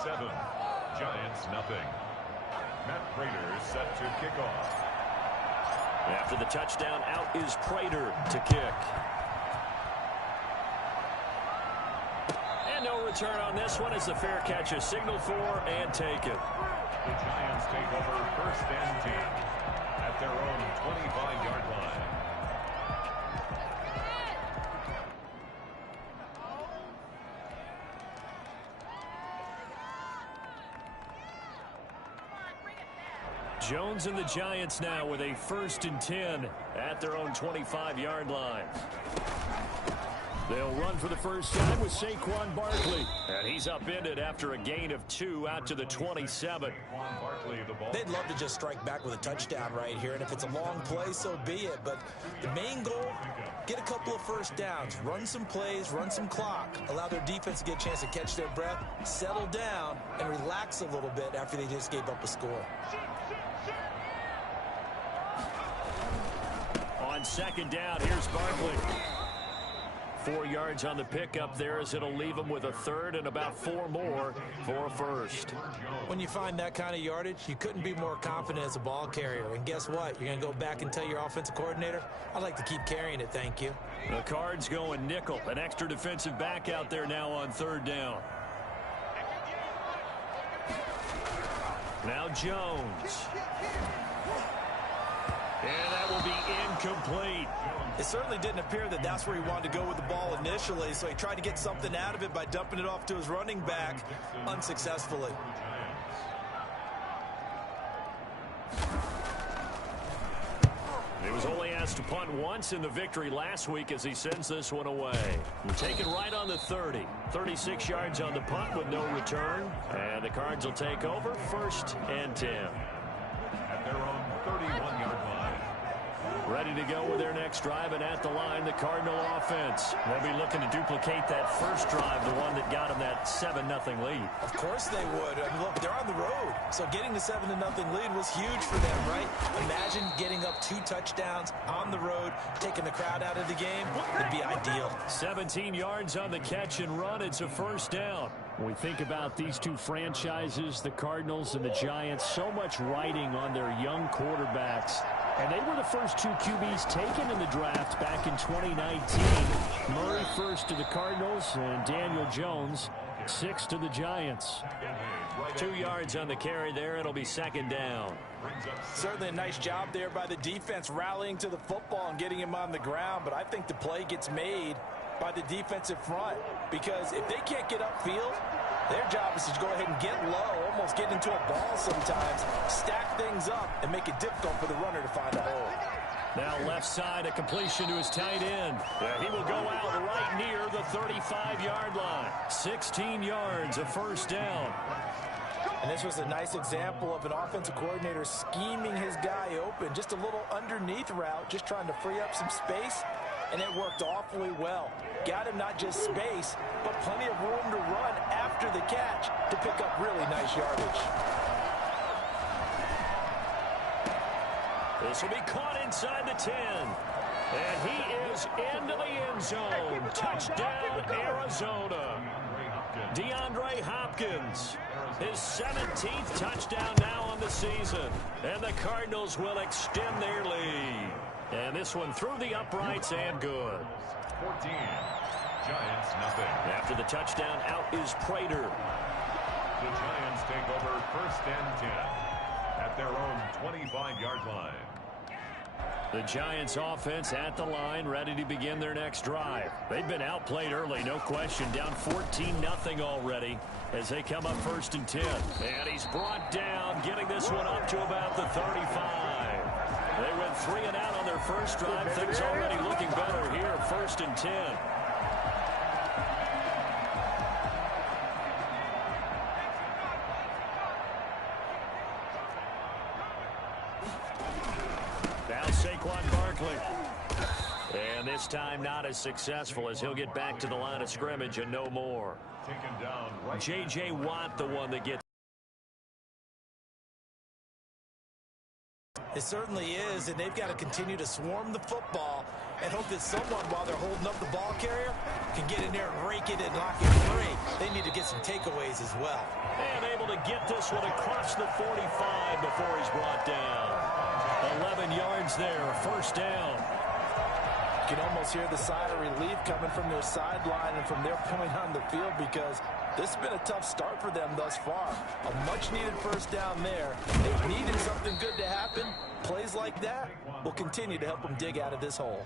7. Giants nothing. Matt Prater set to kick off. After the touchdown, out is Prater to kick. And no return on this one as the fair catch is signaled for and taken. The Giants take over 1st and 10 at their own 25-yard line. Jones and the Giants now with a 1st and 10 at their own 25-yard line. They'll run for the first time with Saquon Barkley. And he's upended after a gain of 2 out to the 27. They'd love to just strike back with a touchdown right here. And if it's a long play, so be it. But the main goal, get a couple of first downs. Run some plays, run some clock. Allow their defense to get a chance to catch their breath, settle down, and relax a little bit after they just gave up a score. On 2nd down, here's Barkley. 4 yards on the pickup there as it'll leave him with a 3rd and about 4 more for a 1st. When you find that kind of yardage, you couldn't be more confident as a ball carrier. And guess what? You're going to go back and tell your offensive coordinator, I'd like to keep carrying it, thank you. The Cards going nickel. An extra defensive back out there now on 3rd down. Now Jones. And that will be incomplete. It certainly didn't appear that that's where he wanted to go with the ball initially, so he tried to get something out of it by dumping it off to his running back unsuccessfully. He was only asked to punt once in the victory last week as he sends this one away. Taken right on the 30. 36 yards on the punt with no return. And the Cards will take over 1st and 10. At their own 31-yard line. Ready to go with their next drive, and at the line, the Cardinal offense. They'll be looking to duplicate that first drive, the one that got them that 7-0 lead. Of course they would. I mean, look, they're on the road, so getting the 7-0 lead was huge for them, right? Imagine getting up 2 touchdowns on the road, taking the crowd out of the game. It'd be ideal. 17 yards on the catch and run. It's a 1st down. When we think about these two franchises, the Cardinals and the Giants, so much riding on their young quarterbacks. And they were the first 2 QBs taken in the draft back in 2019. Murray 1st to the Cardinals and Daniel Jones 6th to the Giants. 2 yards on the carry there. It'll be 2nd down. Certainly a nice job there by the defense rallying to the football and getting him on the ground. But I think the play gets made by the defensive front, because if they can't get upfield, their job is to go ahead and get low, almost get into a ball sometimes, stack things up, and make it difficult for the runner to find a hole. Now left side, a completion to his tight end. He will go out right near the 35-yard line. 16 yards, a 1st down. And this was a nice example of an offensive coordinator scheming his guy open. Just a little underneath route, just trying to free up some space, and it worked awfully well. Got him not just space, but plenty of room to run after the catch to pick up really nice yardage. This will be caught inside the 10. And he is into the end zone. Touchdown, Arizona. DeAndre Hopkins, his 17th touchdown now on the season. And the Cardinals will extend their lead. And this one through the uprights and good. 14. Giants nothing. After the touchdown, out is Prater. The Giants take over 1st and 10 at their own 25-yard line. The Giants offense at the line, ready to begin their next drive. They've been outplayed early, no question. Down 14-0 already as they come up 1st and 10. And he's brought down, getting this one up to about the 35. They went 3 and out on their first drive. Things already looking better here, 1st and 10. Now Saquon Barkley. And this time not as successful as he'll get back to the line of scrimmage and no more. J.J. Watt, the one that gets It certainly is, and they've got to continue to swarm the football and hope that someone, while they're holding up the ball carrier, can get in there and rake it and knock it free. They need to get some takeaways as well. And able to get this one across the 45 before he's brought down. 11 yards there, first down. You can almost hear the sigh of relief coming from their sideline and from their point on the field, because this has been a tough start for them thus far. A much-needed first down there. They've needed something good to happen. Plays like that will continue to help them dig out of this hole.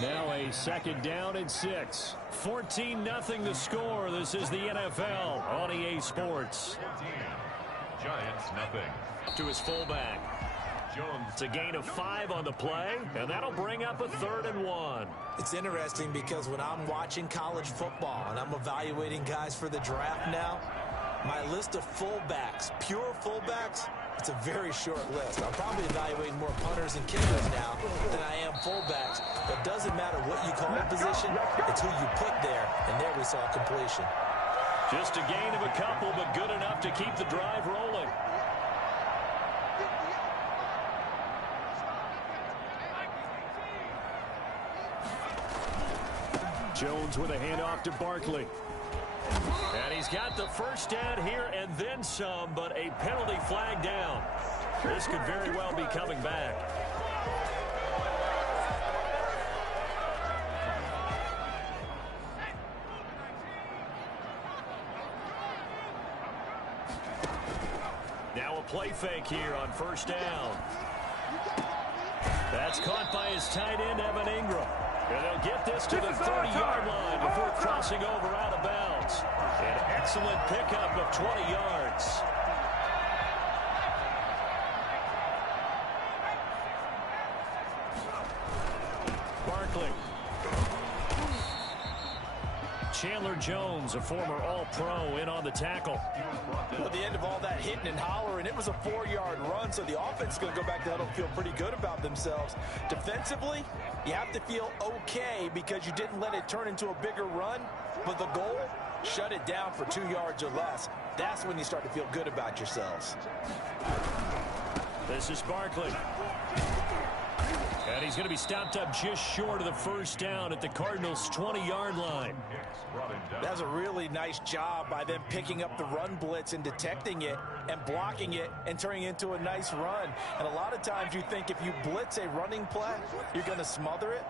Now a second down and 6. 14-0 the score. This is the NFL on EA Sports. 14. Giants nothing. To his fullback. It's a gain of 5 on the play, and that'll bring up a 3rd and 1. It's interesting because when I'm watching college football and I'm evaluating guys for the draft now, my list of fullbacks, pure fullbacks, it's a very short list. I'm probably evaluating more punters and kickers now than I am fullbacks. But it doesn't matter what you call a position, it's who you put there, and there we saw completion. Just a gain of a couple, but good enough to keep the drive rolling. Jones with a handoff to Barkley. And he's got the first down here and then some, but a penalty flag down. This could very well be coming back. Now a play fake here on first down. That's caught by his tight end, Evan Ingram. And they'll get this to the 30-yard line before crossing over out of bounds. An excellent pickup of 20 yards. Barkley. Chandler Jones, a former All-Pro, in on the tackle. Well, at the end of all that hitting and hollering, it was a 4-yard run, so the offense is going to go back to huddle and feel pretty good about themselves. Defensively, you have to feel okay because you didn't let it turn into a bigger run, but the goal, shut it down for 2 yards or less. That's when you start to feel good about yourselves. This is Barkley. And he's going to be stopped up just short of the first down at the Cardinals' 20-yard line. That was a really nice job by them picking up the run blitz and detecting it and blocking it and turning it into a nice run. And a lot of times you think if you blitz a running play, you're going to smother it.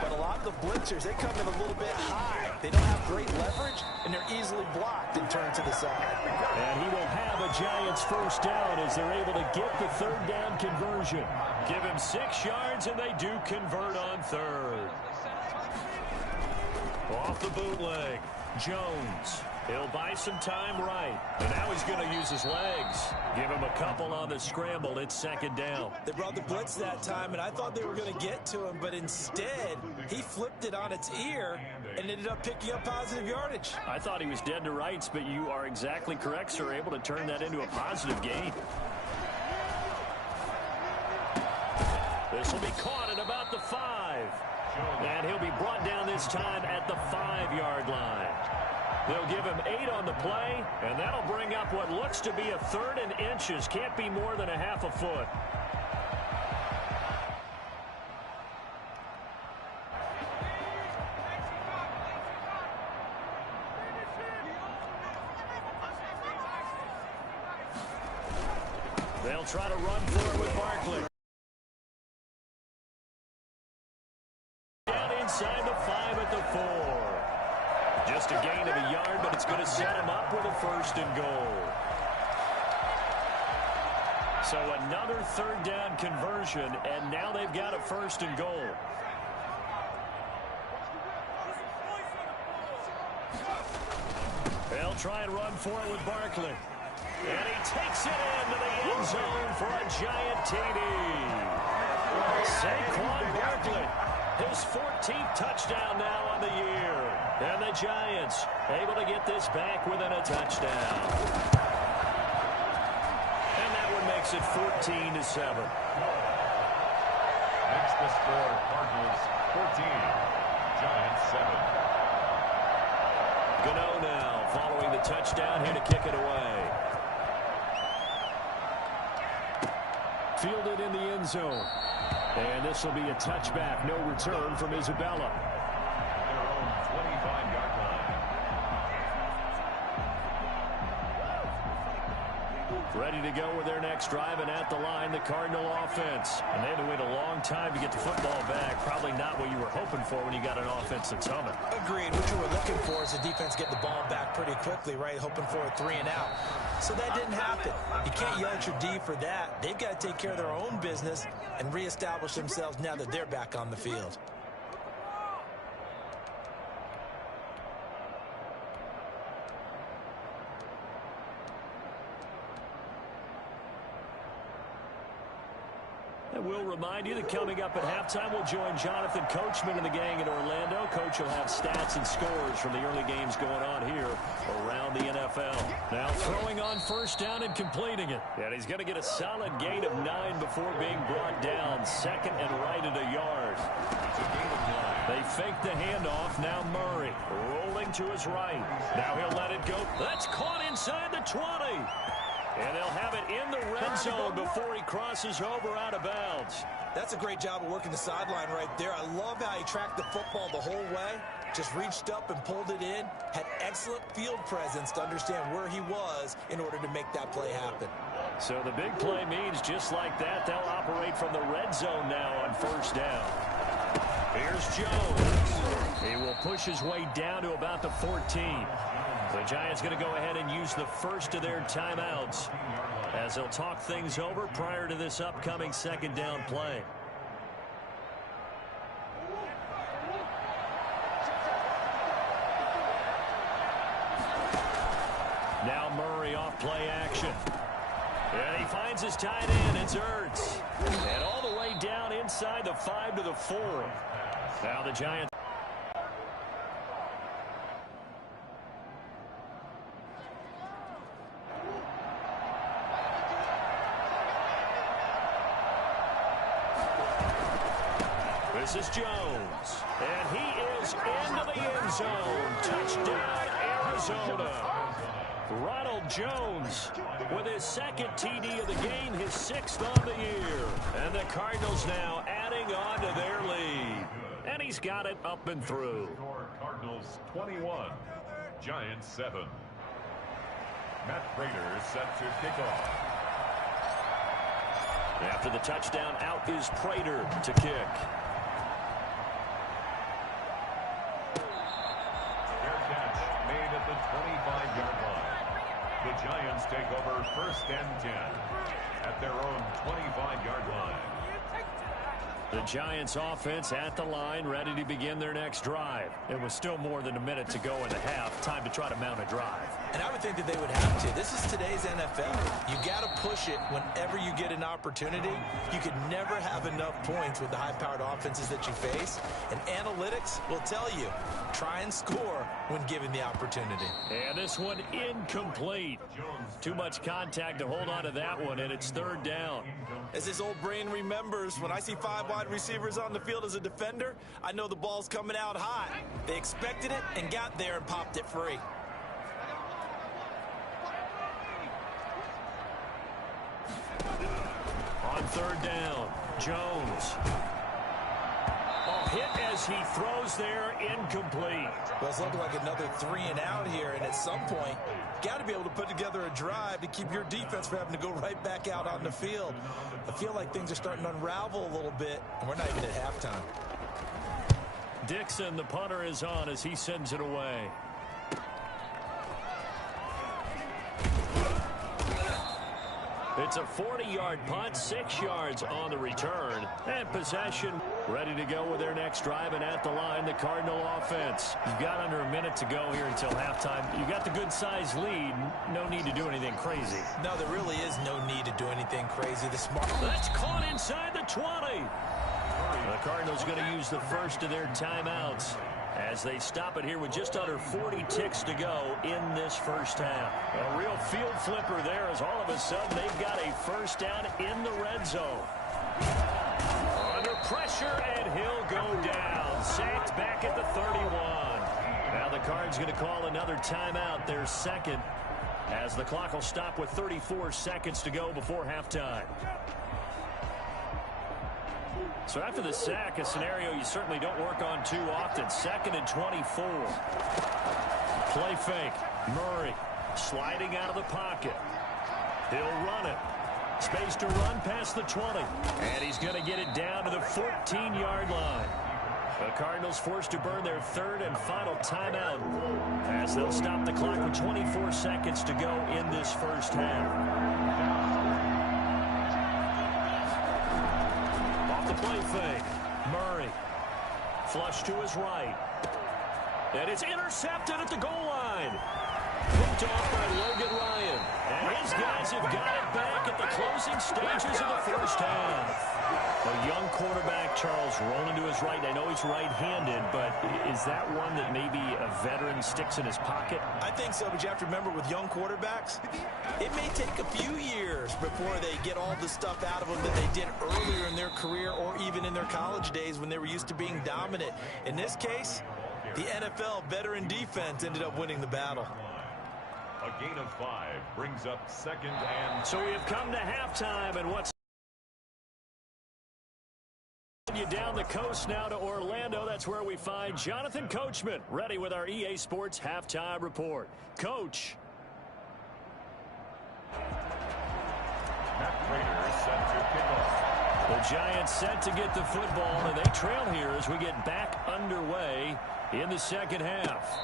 But a lot of the blitzers, they come in a little bit high. They don't have great leverage, and they're easily blocked and turned to the side. And he will have a Giants first down as they're able to get the third down conversion. Give him 6 yards, and they do convert on third. Off the bootleg, Jones. He'll buy some time right. And now he's going to use his legs. Give him a couple on the scramble. It's second down. They brought the blitz that time, and I thought they were going to get to him, but instead, he flipped it on its ear and ended up picking up positive yardage. I thought he was dead to rights, but you are exactly correct, sir. Able to turn that into a positive gain. This will be caught at about the 5. And he'll be brought down this time at the 5-yard line. They'll give him 8 on the play, and that'll bring up what looks to be a 3rd and inches. Can't be more than a half a foot. They'll try to run for it with Barkley. Down inside the 5 at the 4. Just a gain of a yard, but it's going to set him up with a 1st and goal. So another third down conversion, and now they've got a 1st and goal. They'll try and run for it with Barkley. And he takes it into the end zone for a giant TD. Saquon Barkley, his 14th touchdown now on the year. And the Giants able to get this back within a touchdown. And that one makes it 14-7. Makes the score Cardinals 14, Giants 7. Gano now following the touchdown here to kick it away. Fielded in the end zone. And this will be a touchback. No return from Isabella. Their own 25-yard line. Ready to go with their next drive, and at the line, the Cardinal offense. And they had to wait a long time to get the football back. Probably not what you were hoping for when you got an offense that's humming. Agreed. What you were looking for is the defense get the ball back pretty quickly, right? Hoping for a 3 and out. So that didn't happen. You can't yell at your D for that. They've got to take care of their own business and reestablish themselves now that they're back on the field. And we'll remind you that coming up at halftime, we'll join Jonathan Coachman and the gang in Orlando. Coach will have stats and scores from the early games going on here around the NFL. Now throwing on first down and completing it. And he's going to get a solid gain of 9 before being brought down. Second and right at a yard. They fake the handoff. Now Murray rolling to his right. Now he'll let it go. That's caught inside the 20. And they'll have it in the red zone before he crosses over out of bounds. That's a great job of working the sideline right there. I love how he tracked the football the whole way. Just reached up and pulled it in. Had excellent field presence to understand where he was in order to make that play happen. So the big play means just like that, they'll operate from the red zone now on first down. Here's Jones. He will push his way down to about the 14. The Giants going to go ahead and use the first of their timeouts as they'll talk things over prior to this upcoming second down play. Now Murray off play action. And he finds his tight end. It's Ertz. And all the way down inside the 5 to the 4. Now the Giants. This is Jones, and he is into the end zone. Touchdown, Arizona. Ronald Jones with his second TD of the game, his 6th on the year. And the Cardinals now adding on to their lead. And he's got it up and through. Cardinals 21, Giants 7. Matt Prater set to kick off. After the touchdown, out is Prater to kick. At the 25-yard line. The Giants take over first and 10 at their own 25-yard line. The Giants offense at the line, ready to begin their next drive. It was still more than a minute to go in the half. Time to try to mount a drive. And I would think that they would have to. This is today's NFL. You got to push it whenever you get an opportunity. You could never have enough points with the high-powered offenses that you face. And analytics will tell you, try and score when given the opportunity. And this one incomplete. Too much contact to hold on to that one, and it's third down. As this old brain remembers, when I see 5 wide receivers on the field as a defender, I know the ball's coming out hot. They expected it and got there and popped it free. On third down, Jones. Oh, hit as he throws there, incomplete. Well, it's looking like another 3 and out here, and at some point, got to be able to put together a drive to keep your defense from having to go right back out on the field. I feel like things are starting to unravel a little bit, and we're not even at halftime. Dixon, the punter, is on as he sends it away. It's a 40-yard punt, 6 yards on the return. And possession ready to go with their next drive. And at the line, the Cardinal offense. You've got under a minute to go here until halftime. You've got the good-sized lead. No need to do anything crazy. No, there really is no need to do anything crazy. That's caught inside the 20. The Cardinals going to use the first of their timeouts as they stop it here with just under 40 ticks to go in this first half. A real field flipper there as all of a sudden they've got a first down in the red zone. Under pressure, and he'll go down. Sacked back at the 31. Now the Cards going to call another timeout, their second, as the clock will stop with 34 seconds to go before halftime. So after the sack, a scenario you certainly don't work on too often. 2nd and 24. Play fake. Murray sliding out of the pocket. He'll run it. Space to run past the 20. And he's going to get it down to the 14-yard line. The Cardinals forced to burn their 3rd and final timeout as they'll stop the clock with 24 seconds to go in this first half. Off the play fake. Murray. Flush to his right. And it's intercepted at the goal line. Picked off by Logan Ryan. And his guys have got it back at the closing stages of the first half. A young quarterback, Charles, rolling to his right. I know he's right-handed, but is that one that maybe a veteran sticks in his pocket? I think so, but you have to remember with young quarterbacks, it may take a few years before they get all the stuff out of them that they did earlier in their career or even in their college days when they were used to being dominant. In this case, the NFL veteran defense ended up winning the battle. A gain of 5 brings up 2nd and... So we have come to halftime, and what's you down the coast now to Orlando. That's where we find Jonathan Coachman ready with our EA Sports Halftime Report. Coach. Matt Prater set to kick off. The Giants set to get the football, and they trail here as we get back underway in the second half.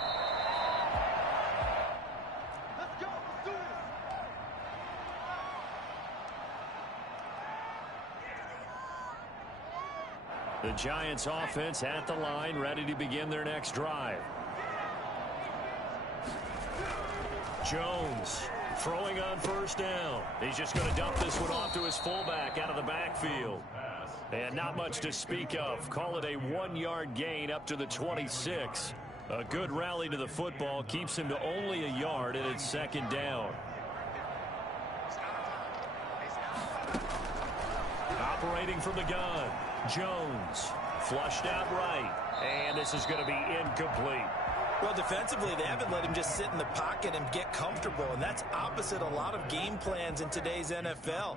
The Giants offense at the line, ready to begin their next drive. Jones throwing on first down. He's just going to dump this one off to his fullback out of the backfield. And not much to speak of. Call it a 1-yard gain up to the 26. A good rally to the football keeps him to only a yard, and it's 2nd down. Operating from the gun. Jones flushed out right, and this is going to be incomplete. Well, defensively, they haven't let him just sit in the pocket and get comfortable, and that's opposite a lot of game plans in today's NFL.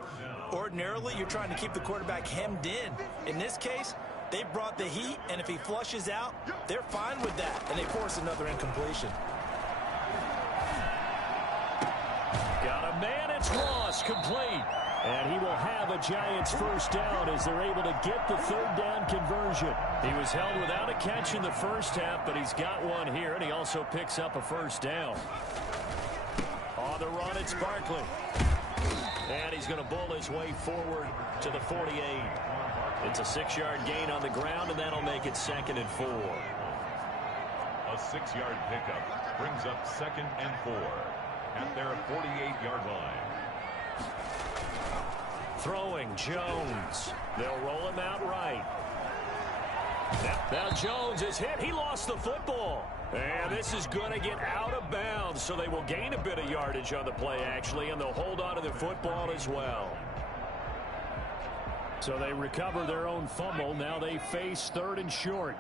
Ordinarily, you're trying to keep the quarterback hemmed in. In this case, they brought the heat, and if he flushes out, they're fine with that, and they force another incompletion. Got a man, it's Ross, complete. And he will have a Giants first down as they're able to get the 3rd down conversion. He was held without a catch in the first half, but he's got one here, and he also picks up a first down. On the run, it's Barkley. And he's going to bull his way forward to the 48. It's a 6-yard gain on the ground, and that'll make it 2nd and 4. A 6-yard pickup brings up 2nd and 4 at their 48-yard line. Throwing, Jones. They'll roll him out right. Now Jones is hit. He lost the football. And this is going to get out of bounds, so they will gain a bit of yardage on the play, actually, and they'll hold on to the football as well. So they recover their own fumble. Now they face 3rd and short.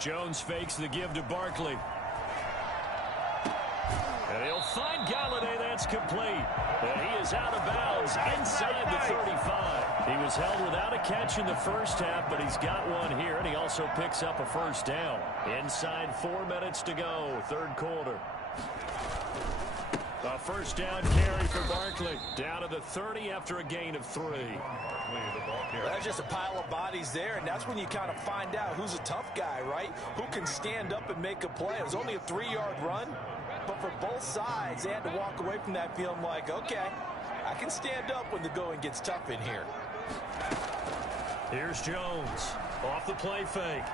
Jones fakes the give to Barkley. And he'll find Galladay. That's complete. And he is out of bounds inside the 35. He was held without a catch in the first half, but he's got one here, and he also picks up a first down. Inside 4 minutes to go, 3rd quarter. A first down carry for Barkley. Down to the 30 after a gain of 3. That's just a pile of bodies there, and that's when you kind of find out who's a tough guy, right? Who can stand up and make a play. It was only a 3-yard run. But for both sides, they had to walk away from that feeling like, okay, I can stand up when the going gets tough in here. Here's Jones. Off the play fake.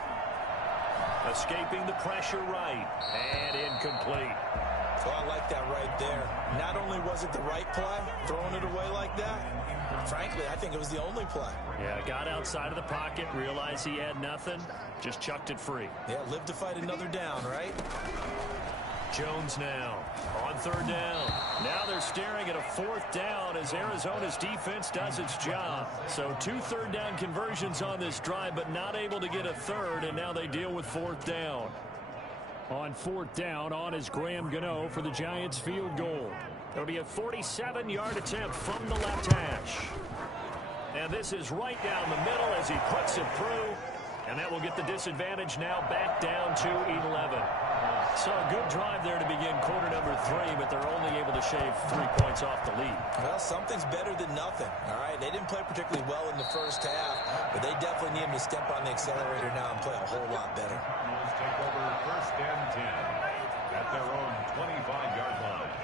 Escaping the pressure right. And incomplete. Oh, I like that right there. Not only was it the right play, throwing it away like that, frankly, I think it was the only play. Yeah, got outside of the pocket, realized he had nothing, just chucked it free. Yeah, live to fight another down, right? Jones now on 3rd down. Now they're staring at a 4th down as Arizona's defense does its job. So 2 3rd down conversions on this drive, but not able to get a 3rd, and now they deal with 4th down. On fourth down, on is Graham Gano for the Giants field goal. It'll be a 47-yard attempt from the left hash. And this is right down the middle as he puts it through. And that will get the disadvantage now back down to 11. So a good drive there to begin quarter number 3, but they're only able to shave 3 points off the lead. Well, something's better than nothing, all right? They didn't play particularly well in the first half, but they definitely need him to step on the accelerator now and play a whole lot better. Eagles take over first and 10 at their own 25-yard line.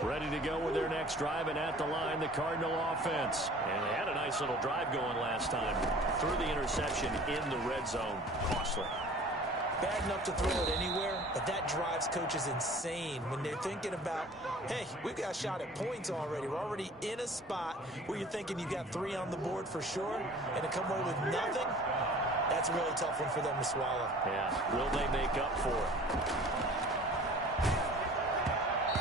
Ready to go with their next drive, and at the line, the Cardinal offense. And they had a nice little drive going last time. Threw the interception in the red zone. Costly. Bad enough to throw it anywhere, but that drives coaches insane when they're thinking about, hey, we've got a shot at points already. We're already in a spot where you're thinking you got 3 on the board for sure, and to come away with nothing, that's a really tough one for them to swallow. Yeah, will they make up for it?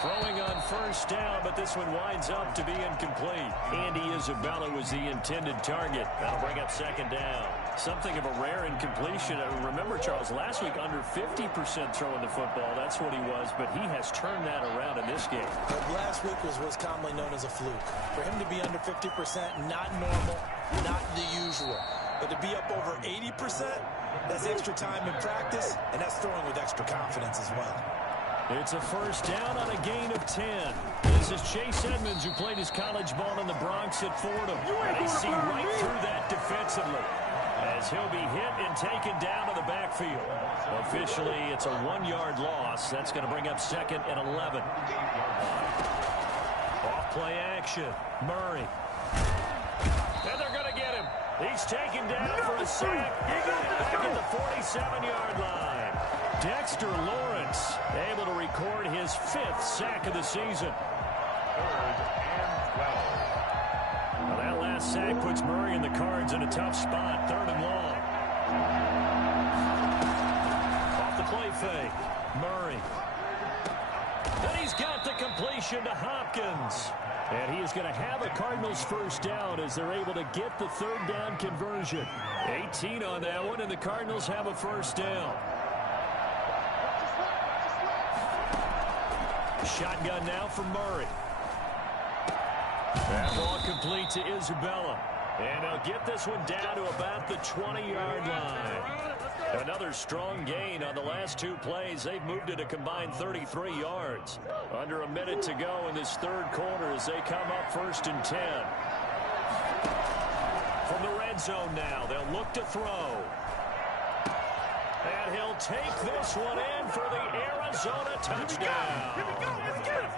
Throwing on first down, but this one winds up to be incomplete. Andy Isabella was the intended target. That'll bring up second down. Something of a rare incompletion. Remember, Charles, last week under 50% throwing the football. That's what he was, but he has turned that around in this game. But last week was what's commonly known as a fluke. For him to be under 50%, not normal, not the usual. But to be up over 80%, that's extra time in practice, and that's throwing with extra confidence as well. It's a first down on a gain of 10. This is Chase Edmonds, who played his college ball in the Bronx at Fordham. And they see right through that defensively as he'll be hit and taken down to the backfield. Officially, it's a 1-yard loss. That's going to bring up second and 11. Off play action. Murray. And they're going to get him. He's taken down for a sack. Back at the 47-yard line. Dexter Lawrence able to record his 5th sack of the season. 3rd and 12. Well, that last sack puts Murray and the Cards in a tough spot. 3rd and long. Off the play fake. Murray. Then he's got the completion to Hopkins. And he is going to have a Cardinals first down as they're able to get the 3rd down conversion. 18 on that one, and the Cardinals have a first down. Shotgun now from Murray. That ball complete to Isabella. And he'll get this one down to about the 20-yard line. Another strong gain on the last 2 plays. They've moved it a combined 33 yards. Under a minute to go in this 3rd quarter as they come up 1st and 10. From the red zone now, they'll look to throw. And he'll take this one in for the Arizona touchdown. Here we go. Let's get him.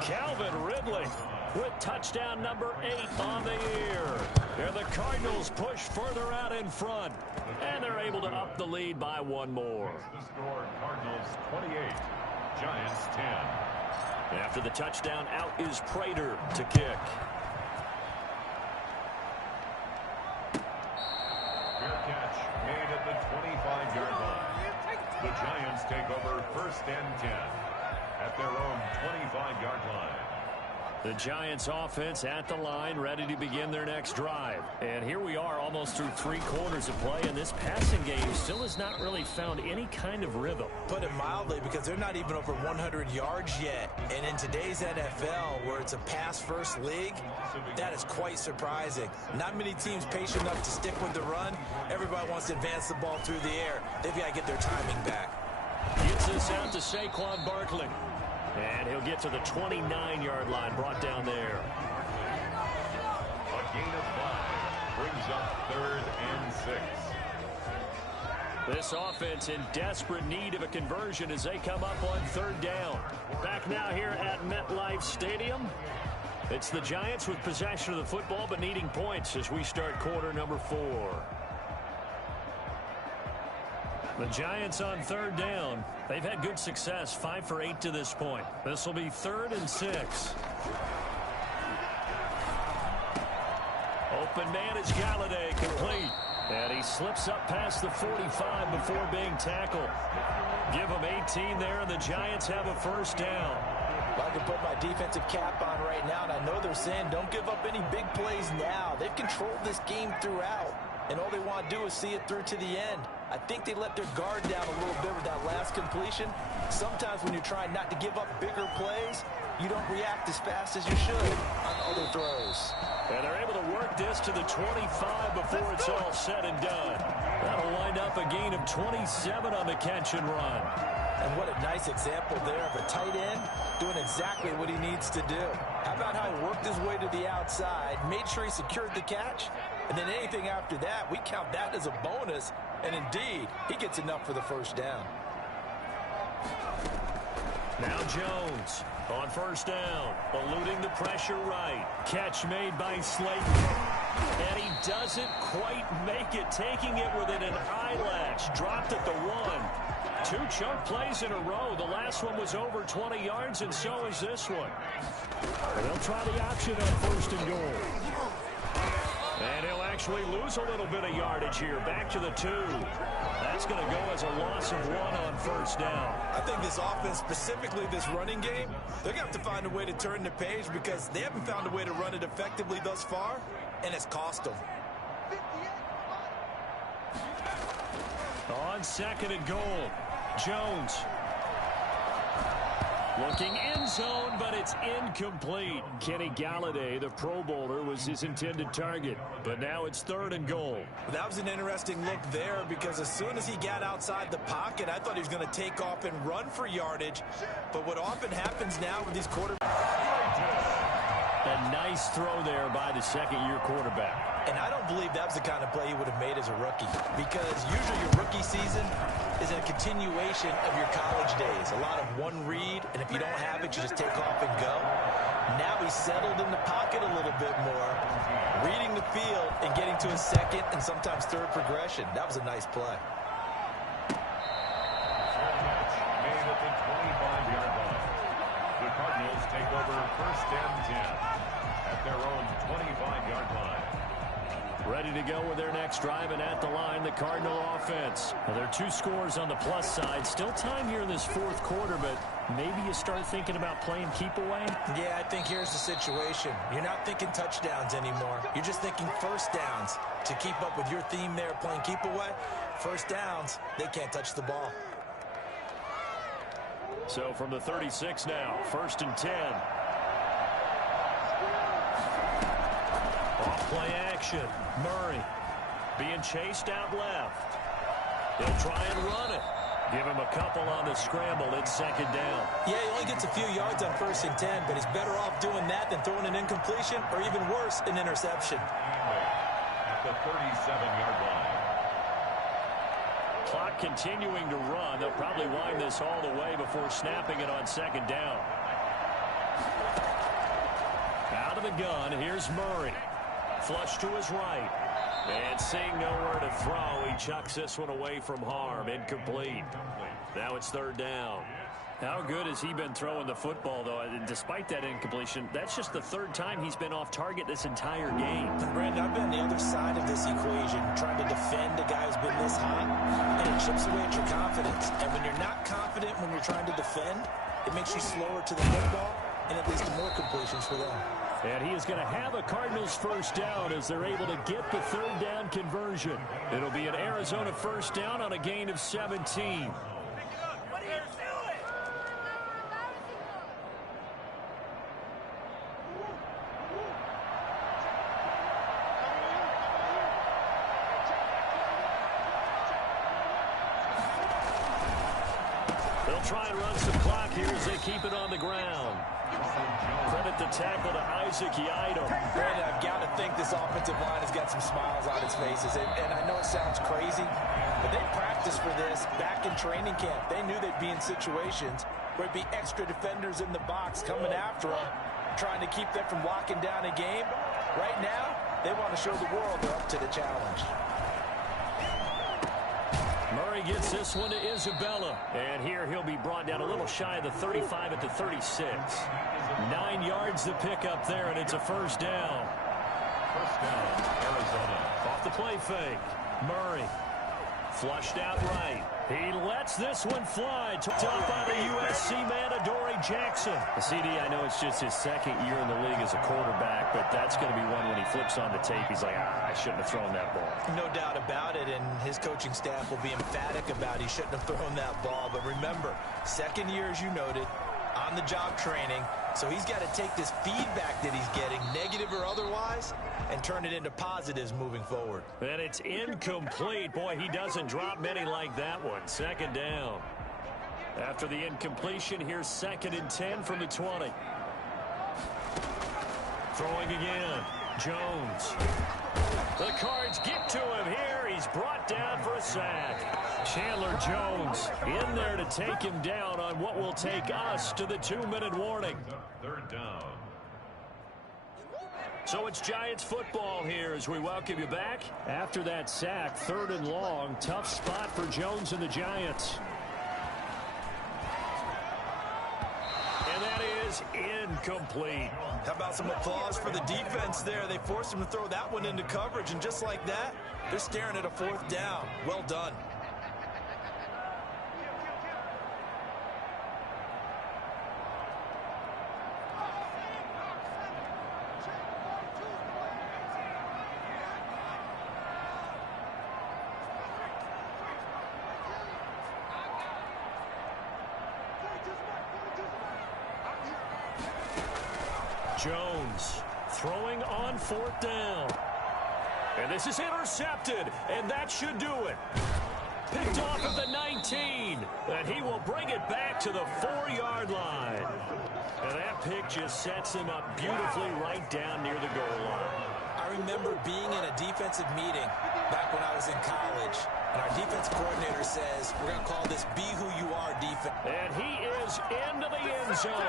Calvin Ridley with touchdown number 8 on the year. And the Cardinals push further out in front. And they're able to up the lead by 1 more. The score, Cardinals 28, Giants 10. After the touchdown, out is Prater to kick. Fair catch made at the 25-yard line. The Giants take over 1st and 10 at their own 25-yard line. The Giants offense at the line, ready to begin their next drive. And here we are almost through 3 quarters of play, and this passing game still has not really found any kind of rhythm. Put it mildly, because they're not even over 100 yards yet. And in today's NFL, where it's a pass-first league, that is quite surprising. Not many teams patient enough to stick with the run. Everybody wants to advance the ball through the air. They've got to get their timing back. Gets this out to Saquon Barkley. And he'll get to the 29-yard line, brought down there. A gain of 5 brings up 3rd and 6. This offense in desperate need of a conversion as they come up on 3rd down. Back now here at MetLife Stadium. It's the Giants with possession of the football but needing points as we start quarter number 4. The Giants on 3rd down. They've had good success, 5 for 8 to this point. This will be 3rd and 6. Open man is Galladay, complete. And he slips up past the 45 before being tackled. Give him 18 there, and the Giants have a first down. Well, I can put my defensive cap on right now, and I know they're saying don't give up any big plays now. They've controlled this game throughout. and all they want to do is see it through to the end. I think they let their guard down a little bit with that last completion. Sometimes when you're trying not to give up bigger plays, you don't react as fast as you should on other throws. And they're able to work this to the 25 before it's all said and done. That'll wind up a gain of 27 on the catch and run. And what a nice example there of a tight end doing exactly what he needs to do. How about how he worked his way to the outside, made sure he secured the catch, and then anything after that, we count that as a bonus, and indeed, he gets enough for the first down. Now Jones on first down, eluding the pressure right. Catch made by Slayton. And he doesn't quite make it, taking it within an eyelash. Dropped at the 1. 2 chunk plays in a row. The last one was over 20 yards, and so is this one. And they'll try the option on first and goal. And he'll actually lose a little bit of yardage here. Back to the 2. That's going to go as a loss of 1 on first down. I think this offense, specifically this running game, they're going to have to find a way to turn the page because they haven't found a way to run it effectively thus far, and it's cost them. On second and goal, Jones. Looking end zone, but it's incomplete. Kenny Galladay, the Pro Bowler, was his intended target. But now it's third and goal. That was an interesting look there because as soon as he got outside the pocket, I thought he was going to take off and run for yardage. But what often happens now with these quarterbacks... A nice throw there by the second-year quarterback. And I don't believe that was the kind of play he would have made as a rookie because usually your rookie season is a continuation of your college days. A lot of one read, and if you don't have it, you just take off and go. Now he's settled in the pocket a little bit more, reading the field and getting to his second and sometimes third progression. That was a nice play. Made at the 25-yard line. The Cardinals take over first and 10 at their own 25-yard line. Ready to go with their next drive, and at the line, the Cardinal offense. Well, there are 2 scores on the plus side. Still time here in this fourth quarter, but maybe you start thinking about playing keep away? Yeah, I think here's the situation. You're not thinking touchdowns anymore. You're just thinking first downs. To keep up with your theme there, playing keep away, first downs, they can't touch the ball. So from the 36 now, first and 10. Off-play action. Murray being chased out left. They'll try and run it. Give him a couple on the scramble. It's second down. Yeah, he only gets a few yards on first and 10, but he's better off doing that than throwing an incompletion or even worse, an interception. At the 37-yard line. Clock continuing to run. They'll probably wind this all the way before snapping it on second down. Out of the gun, here's Murray. Flush to his right. And seeing nowhere to throw, he chucks this one away from harm. Incomplete. Now it's third down. How good has he been throwing the football, though? And despite that incompletion, that's just the third time he's been off target this entire game. And Brandon, I've been on the other side of this equation, trying to defend a guy who's been this hot, and it chips away at your confidence. And when you're not confident when you're trying to defend, it makes you slower to the football, and it leads to more completions for them. And he is going to have a Cardinals first down as they're able to get the third down conversion. It'll be an Arizona first down on a gain of 17. They'll try and run some clock here as they keep it on the ground. Credit the tackle to Isaac Yiadom. Brandon, I've got to think this offensive line has got some smiles on its faces. And I know it sounds crazy, but they practiced for this back in training camp. They knew they'd be in situations where it'd be extra defenders in the box coming after them, trying to keep them from locking down a game. Right now, they want to show the world they're up to the challenge. Murray gets this one to Isabella. And here he'll be brought down a little shy of the 35 at the 36. 9 yards to pick up there, and it's a first down. First down, Arizona. Off the play fake. Murray flushed out right. He lets this one fly. Topped off by the USC man, Adoree Jackson. The CD, I know it's just his second year in the league as a quarterback, but that's going to be one when he flips on the tape. He's like, I shouldn't have thrown that ball. No doubt about it, and his coaching staff will be emphatic about he shouldn't have thrown that ball. But remember, second year, as you noted, on-the-job training, so he's got to take this feedback that he's getting, negative or otherwise, and turn it into positives moving forward. And it's incomplete. Boy, he doesn't drop many like that one. Second down. After the incompletion, here's 2nd and 10 from the 20. Throwing again. Jones. The Cards get to him here. He's brought down for a sack. Chandler Jones in there to take him down on what will take us to the 2-minute warning. 3rd down. So it's Giants football here as we welcome you back. After that sack, 3rd and long. Tough spot for Jones and the Giants. And that is incomplete. How about some applause for the defense there? They forced him to throw that one into coverage, and just like that, they're staring at a 4th down. Well done. Jones throwing on 4th down. And this is intercepted, and that should do it. Picked off at the 19, and he will bring it back to the 4-yard line. And that pick just sets him up beautifully right down near the goal line. I remember being in a defensive meeting back when I was in college, and our defense coordinator says, we're going to call this Be Who You Are defense. And he is into the end zone.